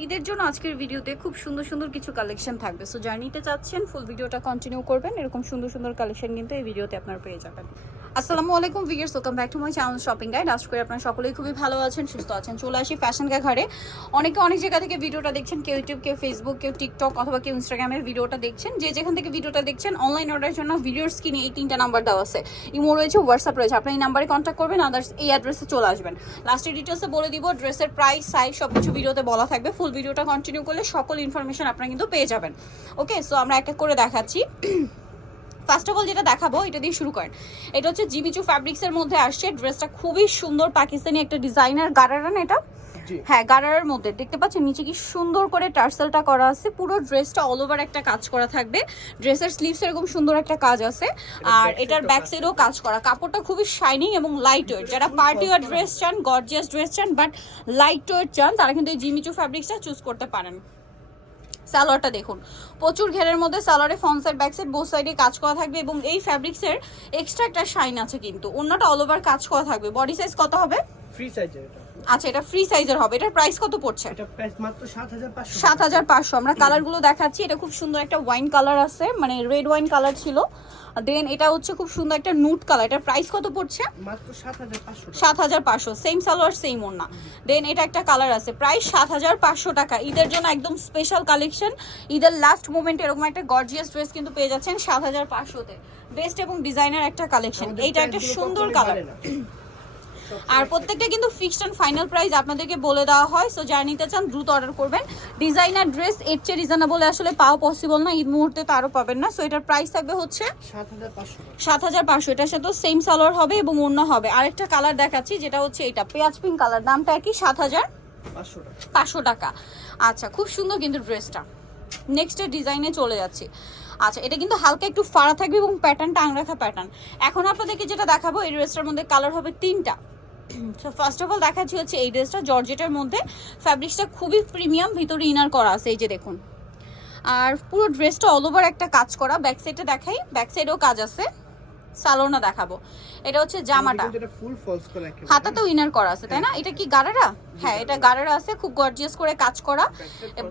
ঈদের জন্য আজকের ভিডিওতে খুব সুন্দর সুন্দর কিছু কালেকশন থাকবে। সো যারা নিতে চাচ্ছেন ফুল ভিডিওটা কন্টিনিউ করবেন। এরকম সুন্দর সুন্দর কালেকশন কিন্তু এই ভিডিওতে আপনারা পেয়ে যাবেন। আসসালামু আলাইকুম viewers, welcome back to my channel shopping guide. আশা করি আপনারা সকলেই খুবই ভালো আছেন, সুস্থ আছেন। চলে আসি ফ্যাশন ঘাটে। অনেকে অনেক জায়গা থেকে ভিডিওটা দেখছেন, কেউ ইউটিউব, কেউ ফেসবুক, কেউ টিকটক অথবা কেউ ইনস্টাগ্রামের ভিডিওটা দেখছেন। যে যেখান থেকে ভিডিওটা দেখছেন, অনলাইন অর্ডারের জন্য ভিডিওর স্ক্রিনে এই 3টা নাম্বার দেওয়া আছে। ইমো রয়েছে, হোয়াটসঅ্যাপ রয়েছে। আপনি এই নাম্বারে কন্ট্যাক্ট করবেন, আদার্স এই অ্যাড্রেসে চলে আসবেন। লাস্টের ডিটেলসে বলে দিব, ড্রেসের প্রাইস, সাইজ সব কিছু ভিডিওতে বলা থাকবে। ফুল ভিডিওটা কন্টিনিউ করলে সকল ইনফরমেশন আপনারা কিন্তু পেয়ে যাবেন। ওকে, সো আমরা এক এক করে দেখাচ্ছি। ফার্স্ট অফ অল যেটা দেখাবো এটা দিয়ে শুরু করেন। এটা হচ্ছে জিমিচু ফ্যাব্রিক্সের মধ্যে আসছে। ড্রেসটা খুবই সুন্দর, পাকিস্তানি একটা ডিজাইনার। গারারা না এটা? হ্যাঁ, গারারার মধ্যে দেখতে পাচ্ছেন নিচে কি সুন্দর করে টার্সেলটা করা আছে। পুরো ড্রেসটা অল ওভার একটা কাজ করা থাকবে। ড্রেসের স্লিভস এরকম সুন্দর একটা কাজ আছে, আর এটার ব্যাক সাইডেও কাজ করা। কাপড়টা খুবই শাইনিং এবং লাইট ওয়েট। যারা পার্টি ওয়্যার ড্রেস চান, গর্জিয়াস ড্রেস চান বাট লাইট ওয়েট চান, তারা কিন্তু এই জিমিচু ফ্যাব্রিক্সটা চুজ করতে পারেন। সালোয়ারটা দেখুন, প্রচুর ঘেরের মধ্যে সালোয়ারে front side back side both সাইডে কাজ করা থাকবে এবং এই ফ্যাব্রিক্সের এক্সট্রা একটা শাইন আছে। কিন্তু অন্যটা অল ওভার কাজ করা থাকবে। বডি সাইজ কত হবে? ফ্রি সাইজের এটা। আচ্ছা, এটা ফ্রি সাইজের হবে। এটার প্রাইস কত পড়ছে? এটা প্রাইস মাত্র ৭৫০০। ৭৫০০। আমরা কালারগুলো দেখাচ্ছি। এটা খুব সুন্দর একটা ওয়াইন কালার আছে, মানে রেড ওয়াইন কালার ছিল। দেন এটা হচ্ছে খুব সুন্দর একটা নুট কালার। এটার প্রাইস কত পড়ছে? মাত্র ৭৫০০। ৭৫০০। সেম সালোয়ার সেম ওড়না। দেন এটা একটা কালার আছে, প্রাইস ৭৫০০ টাকা। ঈদের জন্য একদম স্পেশাল কালেকশন। ঈদের লাস্ট মোমেন্টে এরকম একটা গর্জিয়াস ড্রেস কিন্তু পেয়ে যাচ্ছেন ৭৫০০-তে। বেস্ট এবং ডিজাইনার একটা কালেকশন। এইটা একটা সুন্দর কালার। আর প্রত্যেকটা কিন্তু ফিক্সড এন্ড ফাইনাল প্রাইস আপনাদেরকে বলে দেওয়া হয়। সো যারা নিতে চান দ্রুত অর্ডার করবেন। ডিজাইনার ড্রেস এর চেয়ে রিজনেবল আসলে পাওয়া পসিবল না, ঈদ মুহূর্তে তো আরও পাবেন না। সো এটার প্রাইস থাকবে হচ্ছে ৭৫০০। এটার সাথে সেম সালোয়ার হবে এবং ওড়না হবে। আরেকটা কালার দেখাচ্ছি, যেটা হচ্ছে এটা পেঁয়াজ পিঙ্ক কালার। দামটা কি? ৭৫০০ টাকা। আচ্ছা, খুব সুন্দর কিন্তু ড্রেসটা। নেক্সটের ডিজাইনে চলে যাচ্ছি। আচ্ছা, এটা কিন্তু হালকা একটু ফাড়া থাকবে এবং প্যাটার্নটা আংরাখা প্যাটার্ন। এখন আপনাদেরকে যেটা দেখাবো, এই ড্রেসটার মধ্যে কালার হবে 3টা। ফার্স্ট অফ অল দেখাচ্ছি হচ্ছে এই ড্রেসটা জর্জেটের মধ্যে। ফ্যাব্রিক্সটা খুবই প্রিমিয়াম, ভিতরে ইনার করা আছে, এই যে দেখুন। আর পুরো ড্রেসটা অল ওভার একটা কাজ করা। ব্যাক সাইডে দেখাই, ব্যাক সাইডেও কাজ আছে। সালোনা দেখাবো। এটা হচ্ছে জামাটা, হাতাতেও ইনার করা আছে, তাই না? এটা কি গারারা? হ্যাঁ, এটা গারারা আছে, খুব গর্জিয়াস করে কাজ করা।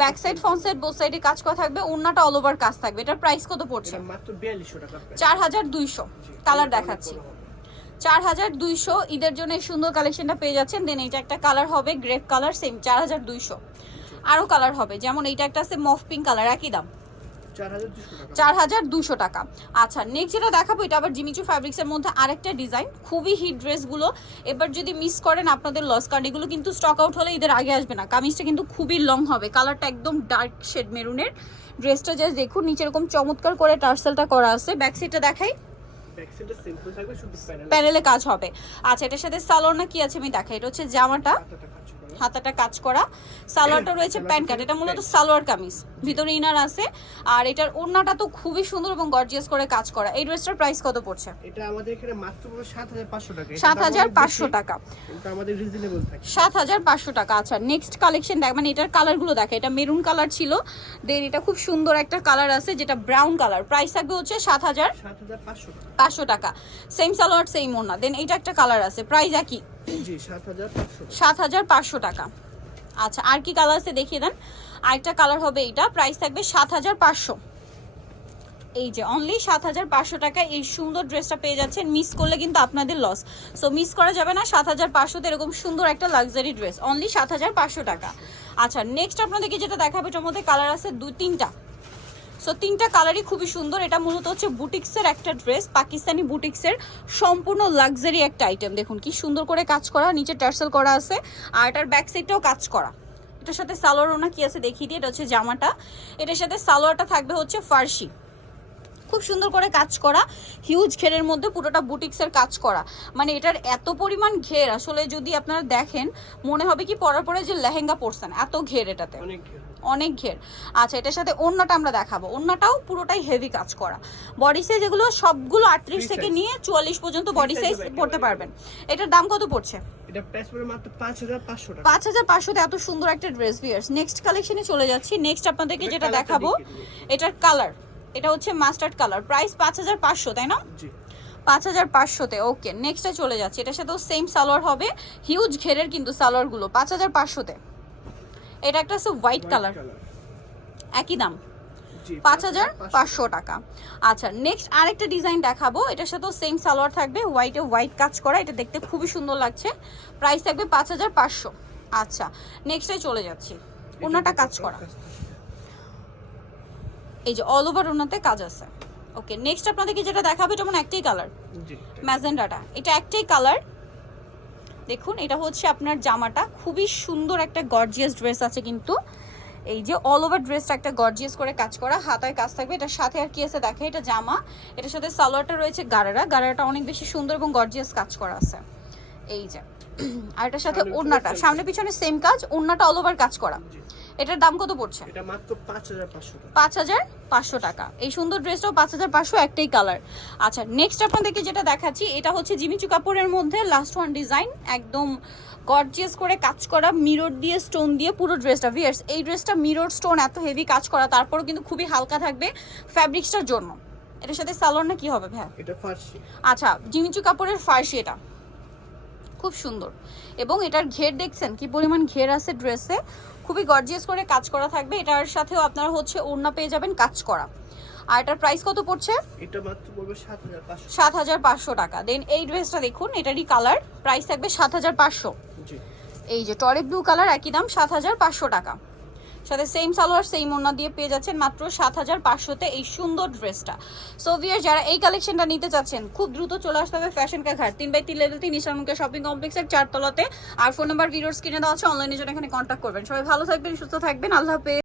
Back side front side both সাইডে কাজ করা থাকবে। ওড়নাটা অল ওভার কাজ থাকবে। এটার প্রাইস কত পড়ছে? মাত্র ৪২০০ টাকা। ৪২০০। কালার দেখাচ্ছি, ৪২০০। ঈদের জন্য এই সুন্দর কালেকশনটা পেয়ে যাচ্ছেন। দেন এইটা একটা কালার হবে গ্রেপ কালার, সেম ৪২০০। আরও কালার হবে, যেমন এইটা একটা আছে মফ পিঙ্ক কালার, একই দাম ৪২০০ টাকা। আচ্ছা, নেক্সট যেটা দেখাবো, এটা আবার জিমিচু ফ্যাব্রিক্সের মধ্যে আরেকটা ডিজাইন। খুবই হিট ড্রেসগুলো, এবার যদি মিস করেন আপনাদের লস, কারণ এগুলো কিন্তু স্টক আউট হলে ঈদের আগে আসবে না। কামিজটা কিন্তু খুবই লং হবে, কালারটা একদম ডার্ক শেড মেরুনের। ড্রেসটা জাস্ট দেখুন, নিচে এরকম চমৎকার করে টার্সেলটা করা আছে। ব্যাক সাইডটা দেখাই, প্যানেলে কাজ হবে। আচ্ছা, এটার সাথে সালোয়ার কি আছে আমি দেখাই। এটা হচ্ছে জামাটা, হাতাটা কাজ করা। সালোয়ারটা রয়েছে প্যান্ট কাট। এটা মূলত সালোয়ার কামিজ, ভিতরে ইনার আছে। আর এটার ওড়নাটা তো খুবই সুন্দর এবং গর্জিয়াস করে কাজ করা। এই ড্রেসটার প্রাইস কত পড়ছে? এটা আমাদের এখানে মাত্র ৭৫০০ টাকা। ৭৫০০ টাকা। এটা আমাদের রিজনেবল থাকে। ৭৫০০ টাকা। আচ্ছা, নেক্সট কালেকশন দেখ, মানে এটার কালারগুলো দেখে। এটা মেরুন কালার ছিল, দেন এটা খুব সুন্দর একটা কালার আছে যেটা ব্রাউন কালার। প্রাইস থাকবে হচ্ছে ৭৫০০ টাকা। সেম সালোয়ার সেম ওড়না। দেন এইটা একটা কালার আছে, প্রাইস একই, জি ৭৫০০। ৭৫০০ টাকা। আচ্ছা, আর কি কালার আছে দেখিয়ে দেন। আরেকটা কালার হবে এইটা, প্রাইস থাকবে ৭৫০০। এই যে অনলি ৭৫০০ টাকা এই সুন্দর ড্রেসটা পেয়ে যাচ্ছেন। মিস করলে কিন্তু আপনাদের লস, সো মিস করা যাবে না। ৭৫০০ এরকম সুন্দর একটা লাক্সারি ড্রেস, অনলি ৭৫০০ টাকা। আচ্ছা, নেক্সট আপনাদেরকে যেটা দেখাবো, এটার মধ্যে কালার আছে 2-3টা। সো 3টা কালারই খুবই সুন্দর। এটা মূলত হচ্ছে বুটিক্সের একটা ড্রেস, পাকিস্তানি বুটিক্সের সম্পূর্ণ লাক্সারি একটা আইটেম। দেখুন কি সুন্দর করে কাজ করা, নিচে টার্সেল করা আছে, আর এটার ব্যাক সাইডটাও কাজ করা। এটার সাথে সালোয়ার ওনা কি আছে দেখিয়ে দিই। এটা হচ্ছে জামাটা, এটার সাথে সালোয়ারটা থাকবে হচ্ছে ফার্সি, খুব সুন্দর করে কাজ করা। হিউজ ঘেরের মধ্যে পুরোটা বুটিক্সের কাজ করা। মানে এটার এত পরিমাণ ঘের, আসলে যদি আপনারা দেখেন মনে হবে কি পরার পরে যে লেহেঙ্গা পরছেন, এত ঘের এটাতে, অনেক ঘের। আচ্ছা, এটার সাথে ওড়নাটা আমরা দেখাবো। ওড়নাটাও পুরোটাই হেভি কাজ করা। বডি সাইজ এগুলো সবগুলো ৩৮ থেকে নিয়ে ৪৪ পর্যন্ত বডি সাইজ পড়তে পারবেন। এটার দাম কত পড়ছে? এটা প্রাইস পড়ে মাত্র ৫৫০০ টাকা। ৫৫০০ এত সুন্দর একটা ড্রেস। ভিউয়ার্স, নেক্সট কালেকশনে চলে যাচ্ছি। নেক্সট আপনাদেরকে যেটা দেখাবো, এটার কালার, এটা হচ্ছে মাস্টার্ড কালার। প্রাইস ৫৫০০, তাই না? জি, ৫৫০০-তে। ওকে, নেক্সটে চলে যাচ্ছে। এটার সাথেও সেম সালোয়ার হবে, হিউজ ঘেরের কিন্তু সালোয়ারগুলো ৫৫০০-তে। এটা একটা আছে হোয়াইট কালার, একই দাম জি 5500 টাকা। আচ্ছা নেক্সট আরেকটা ডিজাইন দেখাবো, এটার সাথেও সেম সালোয়ার থাকবে, হোয়াইট কাজ করা, এটা দেখতে খুবই সুন্দর লাগছে, প্রাইস থাকবে 5500। আচ্ছা নেক্সটে চলে যাচ্ছি, ওনাটা কাজ করা, এই যে অল ওভার ওনাতে কাজ আছে। ওকে নেক্সট আপনাদেরকে যেটা দেখাবো এটা মানে একটাই কালার, জি ম্যাজেন্ডাটা, এটা একটাই কালার। দেখুন এটা হচ্ছে আপনার জামাটা, খুবই সুন্দর একটা গর্জিয়াস ড্রেস আছে কিন্তু, এই যে অল ওভার ড্রেসটা একটা গর্জিয়াস করে কাজ করা, হাতায় কাজ থাকবে, এটার সাথে আর কি আছে দেখে, এটা জামা, এটার সাথে সালোয়ারটা রয়েছে গারারাটা অনেক বেশি সুন্দর এবং গর্জিয়াস কাজ করা আছে, এই যে। আর এটার সাথে ওড়নাটা সামনে পিছনে সেম কাজ, ওড়নাটা অল ওভার কাজ করা। এটার দাম কত পড়ছে? এটা মাত্র 5500 টাকা। 5500 টাকা। এই সুন্দর ড্রেসটাও 5500, একটাই কালার। আচ্ছা নেক্সট আপনাদেরকে যেটা দেখাচ্ছি এটা হচ্ছে জিমিচু কাপড়ের মধ্যে লাস্ট ওয়ান ডিজাইন, একদম গর্জিয়াস করে কাজ করা, মিরর দিয়ে স্টোন দিয়ে পুরো ড্রেসটা। ভিয়ার্স এই ড্রেসটা মিরর স্টোন এত হেভি কাজ করা, তারপরও কিন্তু খুবই হালকা থাকবে ফ্যাব্রিক্সটার জন্য। এটার সাথে সালোয়ার না কি হবে ভাই? এটা ফার্সি। আচ্ছা জিমিচু কাপড়ের ফার্সি, এটা খুব সুন্দর, এবং এটার ঘের দেখছেন কি পরিমাণ ঘের আছে ড্রেসে, খুবই গর্জিয়াস করে কাজ করা থাকবে। এটার সাথেও আপনারা হচ্ছে ওড়না পেয়ে যাবেন কাজ করা। আর এটার প্রাইস কত পড়ছে? এটা মাত্র পড়বে 7500। 7500 টাকা। দেন এই ড্রেসটা দেখুন, এটারই কালার, প্রাইস থাকবে 7500। জি এই যে টরে ব্লু কালার, একই দাম 7500 টাকা, সাথে সেম সালোয়ার সেম ওড়না দিয়ে পেয়ে যাচ্ছেন মাত্র 7500-তে এই সুন্দর ড্রেসটা। সো ভিউয়ার যারা এই কালেকশনটা নিতে চাচ্ছেন খুব দ্রুত চলে আসতে হবে ফ্যাশন কা ঘাট 3/3 লেভেল 3 ইসলামকে শপিং কমপ্লেক্সের 4 তলাতে। আর ফোন নাম্বার ভিডিওর স্ক্রিনে দেওয়া আছে, অনলাইনে জন্য এখানে কন্ট্যাক্ট করবেন। সবাই ভালো থাকবেন, সুস্থ থাকবেন, আল্লাহ হাফেজ।